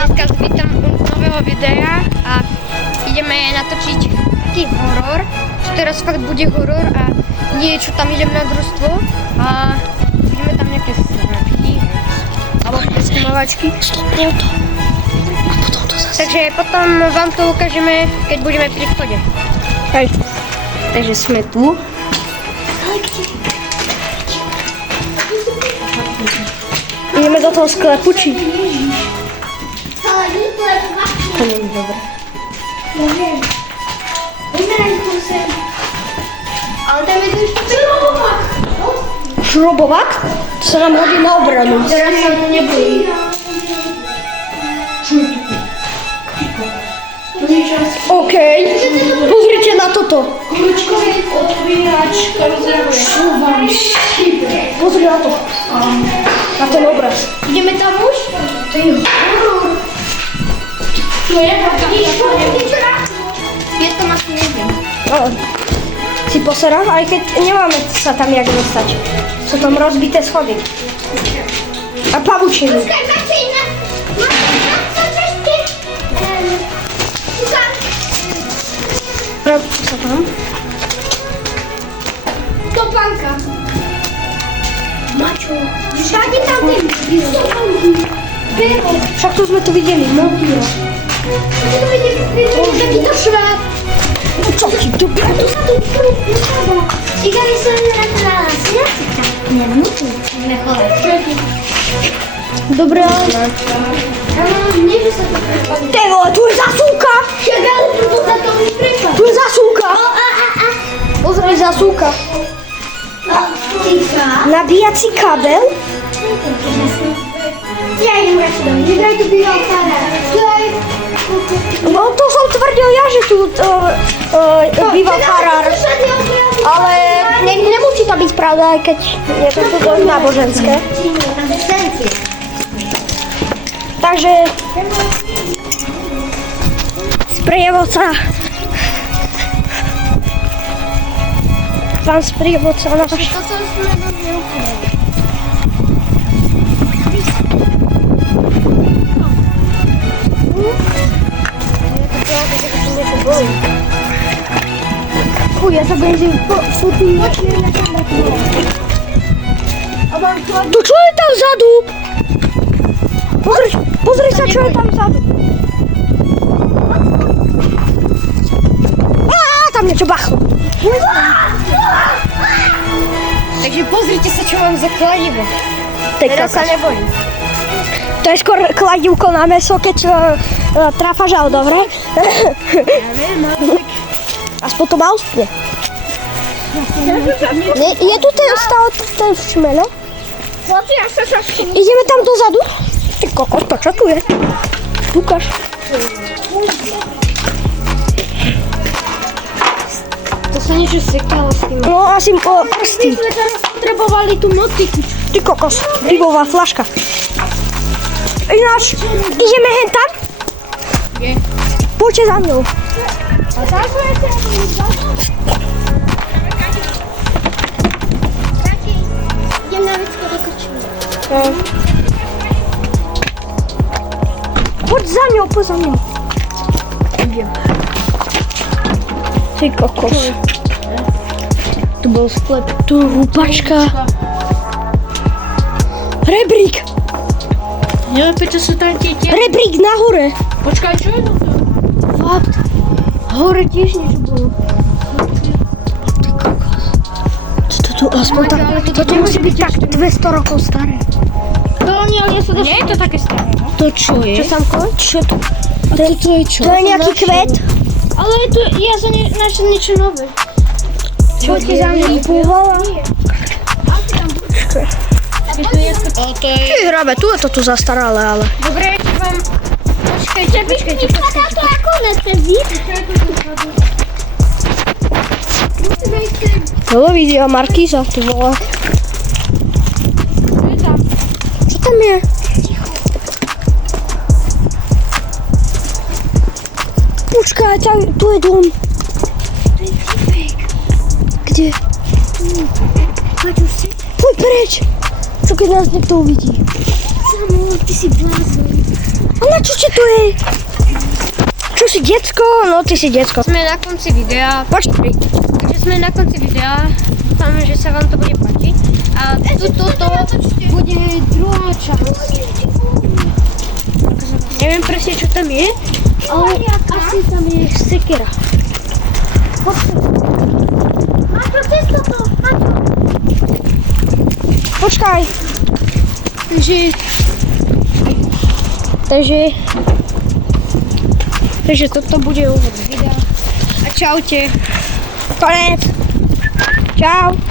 Dneska vítam u nového videa a ideme natočiť taký horor. Čo teraz fakt bude horor a niečo tam ideme na družstvo a budeme tam nejaké sračky alebo preskúmavačky. Stopnem to. A potom to zase. Takže potom vám to ukážeme, keď budeme pri vchode. Hej. Takže sme tu. Ideme do toho sklepu, či? To nie je dobré. Ale tam je to ešte šrobovák. Šrobovák? To sa nám hodí na obranu. Teraz sa to nebojí. OK. Pozrite na toto. Kľúčkový otvírač konzervuje. Pozri na to. Na ten obraz. Ideme tam už? To je horor. To je ja tam asi neviem. No, si poserám, aj keď nemáme sa tam jak dostať. Sú tam rozbité schody. A pavučiny. Počkaj, Maciej, na co cesty? Šukám. Co tam? Topanka. Mačo, všade tam ten topanky. Bylo. Však to sme tu videli. No, To bude taký to švát. čo ti tu? Díkali som na to nevnútru. Dobre, ale... Nie, že sa to prepadne. Ty vole, tu je zasúka! Však ale tu sa to už prepadne. Tu je zasúka! Pozri, zasúka. Ticha. Nabíjací kabel? Ja idem radšej do mě. Daj tu býval farár. No to som tvrdil ja, že tu býval farár. Ale nemusí to byť pravda, aj keď je to tu dosť náboženské. Takže sprievodca. Pán sprievodca náš. To som sme dosť neúplne. Ja sa budem to čo je tam vzadu? Pozri sa, čo je tam vzadu. Tam niečo bachlo. Takže pozrite sa, čo mám za kladivo. Teraz sa nebojím. To je skôr kladivko na mäso, keď trafa žal, dobre? Ja viem, ale aspoň to má ústne. Je tu ten stále ten šmeno? Ideme tam dozadu? Ty kokos, to čo tu je? Ukáž. to sa niečo sekalo s tým. No asi prsty. My sme teraz potrebovali tú motiku. Ty kokos, pivová flaška. Ináč, ideme hen tam? Je. Poďte za mnou. A zazujete? Idem na vecko do krčmy. Poď za mňou, poď za mňou. Ty kokos. Tu bol sklep, tu húpačka. Rebrík. Neviem, prečo sú tam tie Rebrík nahore. Počkaj, čo je to? Fakt. Hore tiež niečo bolo. Ty kokos. Toto tu aspoň tak, toto musí byť tak 200 rokov staré. Nie je to také staré, no? To čo je? Čo samko? Čo to? To je čo? To je nejaký kvet? Ale to, ja som našiel niečo nové. Poďte za mnou. Púvala. Ty hrabe, tu je to tu zastaralé, ale. Dobre, vám... Počkajte. Vypadá to ako na tezi. Televízia Markíza, ty vole. Čo tam je? Počkaj, tu je dom. Kde? Poď preč. Čo keď nás niekto uvidí? Samo, ty si blázon. Ale na čo ti to je? Čo si decko? No ty si decko. Sme na konci videa. Počkaj. Takže sme na konci videa. Dúfam, že sa vám to bude páčiť. A toto bude druhá časť. Neviem presne, čo tam je, ale asi tam je sekera. Počkaj. Takže toto bude úvod videa. A čaute. Konec. Čau.